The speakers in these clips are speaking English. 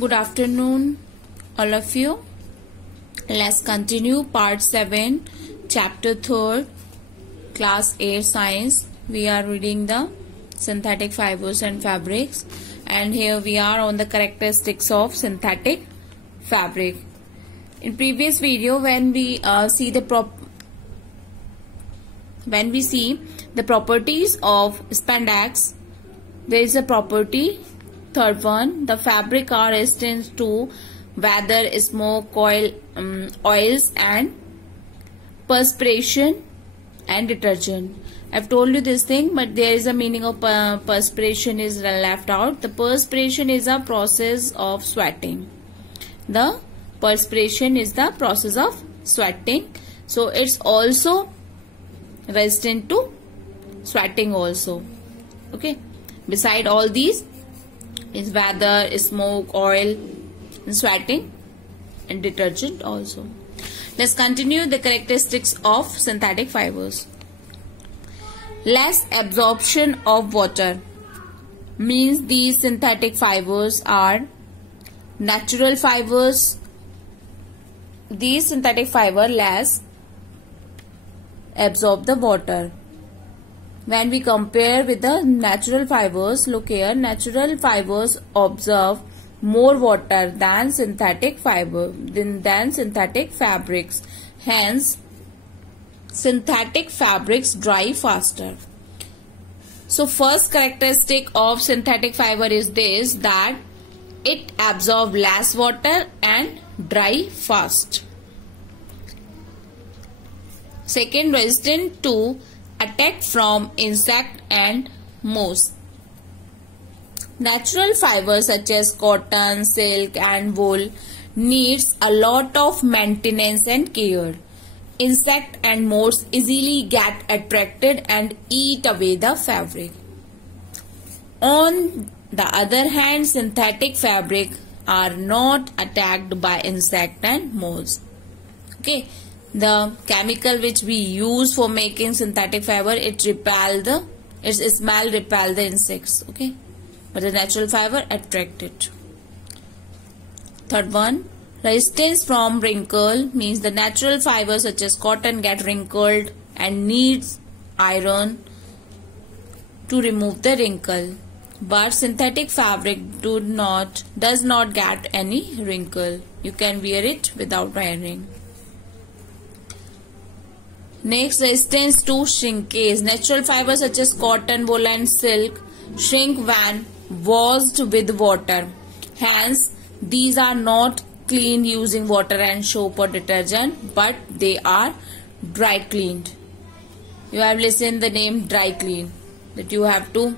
Good afternoon, all of you. Let's continue part 7, chapter 3, class 8 science. We are reading the synthetic fibers and fabrics, and here we are on the characteristics of synthetic fabric. In previous video, when we see the properties of spandex, there is a property. Third one, the fabric are resistant to weather, smoke, oils and perspiration and detergent. I've told you this thing, but there is a meaning of perspiration is left out. The perspiration is a process of sweating. The perspiration is the process of sweating. So it's also resistant to sweating also. Okay. Beside all these is weather, smoke, oil, and sweating and detergent also. Let's continue the characteristics of synthetic fibers. Less absorption of water means these synthetic fibers are natural fibers. These synthetic fibers less absorb the water. When we compare with the natural fibers, look here, natural fibers absorb more water than synthetic fabrics. Hence, synthetic fabrics dry faster. So, first characteristic of synthetic fiber is this, that it absorbs less water and dry fast. Second, resistant to attack from insect and moss. Natural fibers such as cotton, silk and wool needs a lot of maintenance and care. Insect and moths easily get attracted and eat away the fabric. On the other hand, synthetic fabric are not attacked by insect and moths. Okay. The chemical which we use for making synthetic fiber, its smell repel the insects. Okay. But the natural fiber attract it. Third one, resistance from wrinkle means the natural fibers such as cotton get wrinkled and needs iron to remove the wrinkle. But synthetic fabric does not get any wrinkle. You can wear it without ironing. Next, resistance to shrinkage. Natural fibers such as cotton, wool and silk shrink when washed with water. Hence, these are not cleaned using water and soap or detergent, but they are dry cleaned. You have listened the name dry clean, that you have to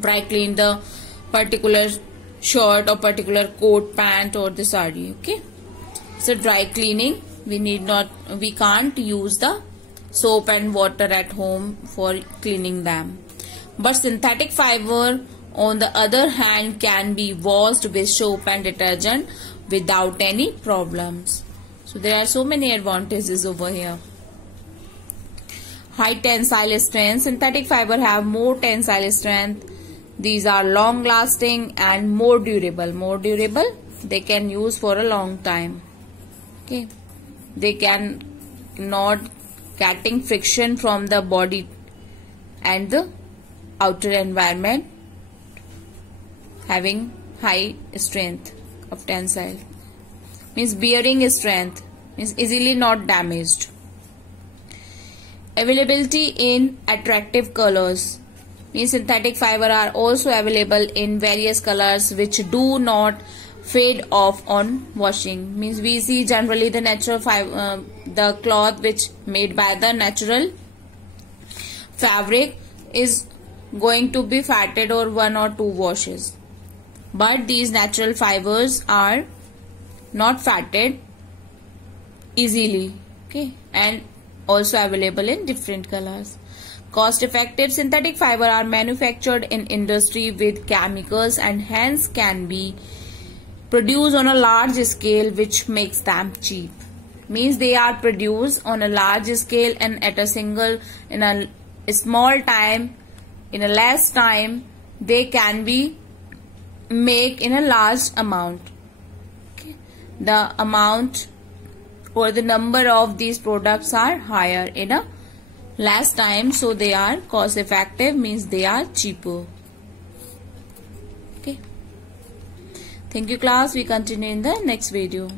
dry clean the particular shirt or particular coat, pant or the sari. Okay, so dry cleaning. We can't use the soap and water at home for cleaning them. But synthetic fiber, on the other hand, can be washed with soap and detergent without any problems. So there are so many advantages over here. High tensile strength. Synthetic fiber have more tensile strength. These are long lasting and more durable. More durable, they can use for a long time. Okay. They can not getting friction from the body and the outer environment, having high strength of tensile. Means bearing strength, means easily not damaged. Availability in attractive colors. Means synthetic fiber are also available in various colors which do not fade off on washing. Means we see generally the natural fiber, the cloth which made by the natural fabric is going to be faded or 1 or 2 washes. But these natural fibers are not faded easily. Okay, and also available in different colors. Cost effective. Synthetic fiber are manufactured in industry with chemicals and hence can be produced on a large scale, which makes them cheap. Means they are produced on a large scale and at a in a small time, in a less time, they can be make in a large amount. Okay. The amount or the number of these products are higher in a less time, so they are cost effective, means they are cheaper. Okay. Thank you class. We continue in the next video.